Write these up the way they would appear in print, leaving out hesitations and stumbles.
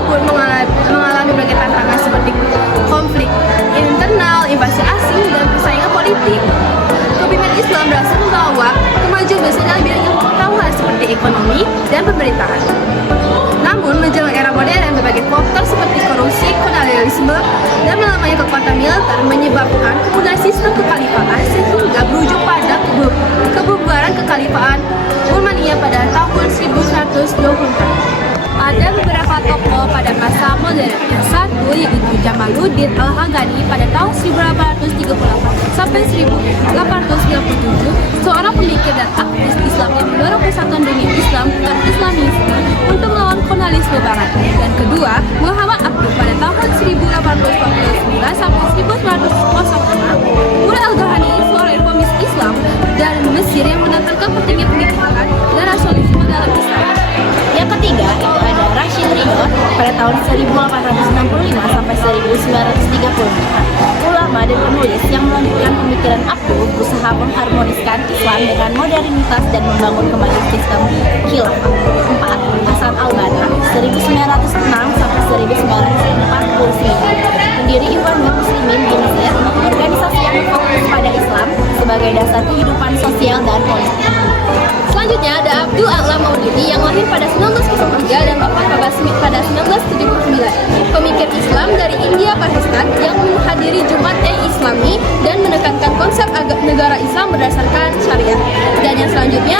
meskipun mengalami berbagai tantangan seperti konflik internal, invasi asing, dan persaingan politik, kepemimpinan Islam berhasil membawa kemajuan besar dalam bidang ilmu pengetahuan seperti ekonomi dan pemerintahan. Namun, menjelang era modern, berbagai faktor seperti korupsi, kolonialisme, dan melemahnya kekuatan militer menyebabkan kemunduran sistem kekhalifahan sehingga berujung pada kebubaran kekhalifahan Umayyah pada tahun 1124. Ada beberapa tokoh pada masa modern. Yang satu yaitu Jamaluddin Al-Afghani pada tahun 1838 sampai 1897, seorang pemikir dan aktivis Islam yang mendorong persatuan dunia Islam dan Islamisme untuk melawan kolonialisme Barat. Dan kedua, Muhammad Abduh pada tahun 1849 sampai 1906, Mullah Al-Ghani, seorang reformis Islam dan Mesir yang menetapkan pentingnya pendidikan dan rasionalisme dalam Islam. Yang ketiga itu ada Rashid Ridho pada tahun 1865 sampai 1935. Ulama dan penulis yang melanjutkan pemikiran Abduh berusaha mengharmoniskan Islam dengan modernitas dan membangun kembali sistem khilafah. 4. Hasan al-Banna 1906 sampai 1949. Pendiri Ikhwanul Muslimin di Mesir, organisasi yang fokus pada Islam sebagai dasar kehidupan sosial dan politik. Selanjutnya ada Abdul A'la Maududi yang lahir pada 1903 dan wafat pada 1979. Pemikir Islam dari India Pakistan yang menghadiri Jumat Islami dan menekankan konsep negara Islam berdasarkan syariah. Dan yang selanjutnya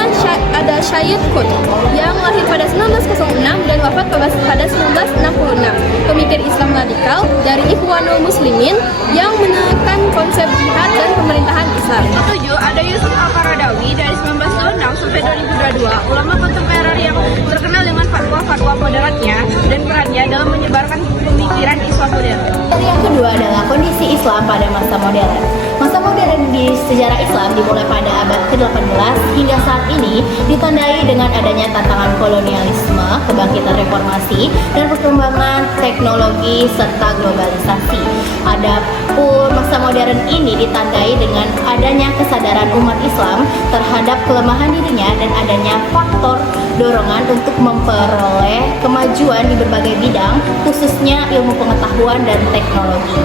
ada Syed Qutb yang lahir pada 1906 dan wafat pada 1966. Pemikir Islam radikal dari Ikhwanul Muslimin yang menekan konsep jihad dan pemerintahan Islam. 7. Ada Yusuf Al-Qaradawi dari 1926 sampai 2022, ulama kontemporer yang terkenal dengan fatwa-fatwa moderatnya dan perannya dalam menyebarkan pemikiran Islam modern. Yang kedua adalah kondisi Islam pada masa modern. Masa modern di sejarah Islam dimulai pada abad ke-18 hingga saat ini ditandai dengan adanya tantangan kolonialisme, kebangkitan reformasi, dan perkembangan teknologi serta globalisasi. Adapun masa modern ini ditandai dengan adanya kesadaran umat Islam terhadap kelemahan dirinya dan adanya faktor dorongan untuk memperoleh kemajuan di berbagai bidang, khususnya ilmu pengetahuan dan teknologi.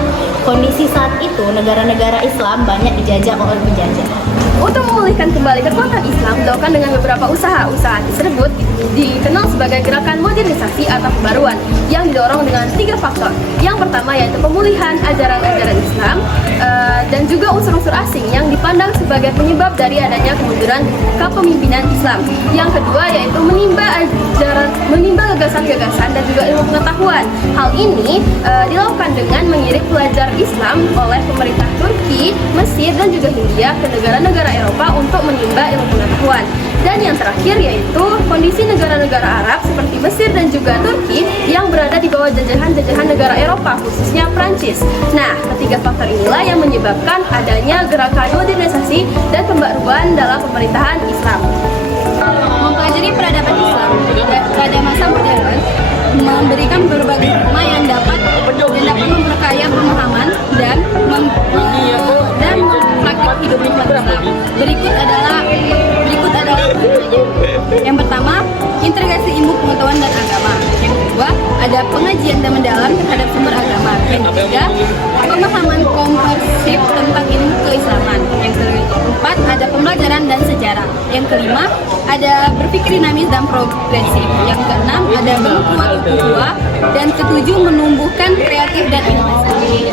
Kondisi saat itu, negara-negara Islam banyak dijajah oleh penjajah. Untuk memulihkan kembali kekuatan Islam dilakukan dengan beberapa usaha. Usaha tersebut dikenal sebagai gerakan modernisasi atau pembaruan yang didorong dengan 3 faktor. Yang pertama yaitu pemulihan ajaran-ajaran Islam dan juga unsur-unsur asing yang dipandang sebagai penyebab dari adanya kemunduran kepemimpinan Islam. Yang kedua yaitu menimba gagasan-gagasan dan juga ilmu pengetahuan. Hal ini dilakukan dengan mengirim pelajar Islam oleh pemerintah Turki, Mesir, dan juga Hindia ke negara-negara Eropa untuk menimba ilmu pengetahuan. Dan yang terakhir yaitu kondisi negara-negara Arab seperti Mesir dan juga Turki yang berada di bawah jajahan-jajahan negara Eropa, khususnya Prancis. Nah, ketiga faktor inilah yang menyebabkan adanya gerakan modernisasi dan pembaruan dalam pemerintahan Islam. Mempelajari peradaban Islam pada masa modern memberikan berbagai hikmah yang dapat memperkaya pemahaman dan praktik hidup umat Islam. Berikut adalah yang pertama, integrasi ilmu pengetahuan dan agama. Yang kedua, ada pengajian dan mendalam terhadap sumber agama. Yang ketiga, pemahaman komprehensif tentang ilmu keislaman. Yang keempat, ada pembelajaran dan sejarah. Yang kelima, ada berpikir dinamis dan progresif. Yang keenam, ada berkuat ukhuwah. Dan ketujuh, menumbuhkan kreatif dan inovasi.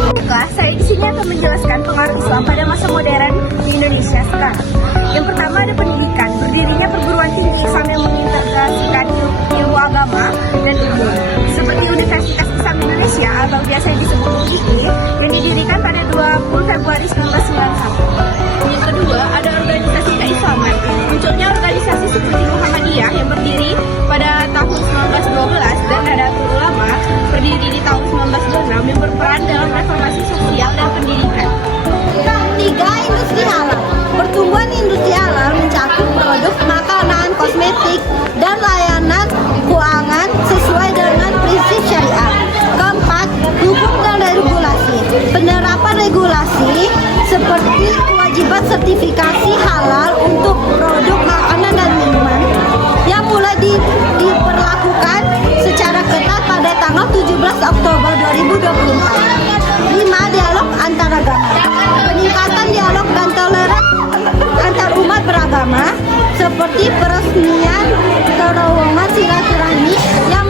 Saya di sini akan menjelaskan pengaruh Islam pada masa modern di Indonesia sekarang. Yang pertama ada pendidikan. Berdirinya perguruan tinggi Islam yang mengintegrasikan ilmu agama dan ilmu seperti Universitas Islam Indonesia atau biasa disebut UII yang didirikan pada 20 Februari 1991. Yang kedua ada organisasi keislaman. Munculnya organisasi seperti Muhammadiyah yang berdiri pada tahun 1912 dan Nahdlatul Ulama berdiri di tahun 1926 yang berperan dalam reformasi sosial dan pendidikan. 3. Industri halal. Pertumbuhan industri halal mencakup produk makanan, kosmetik, dan layanan keuangan sesuai 17 Oktober 2024. 5. Dialog antaragama. Peningkatan dialog dan toleransi antar umat beragama seperti peresmian terowongan silaturahmi yang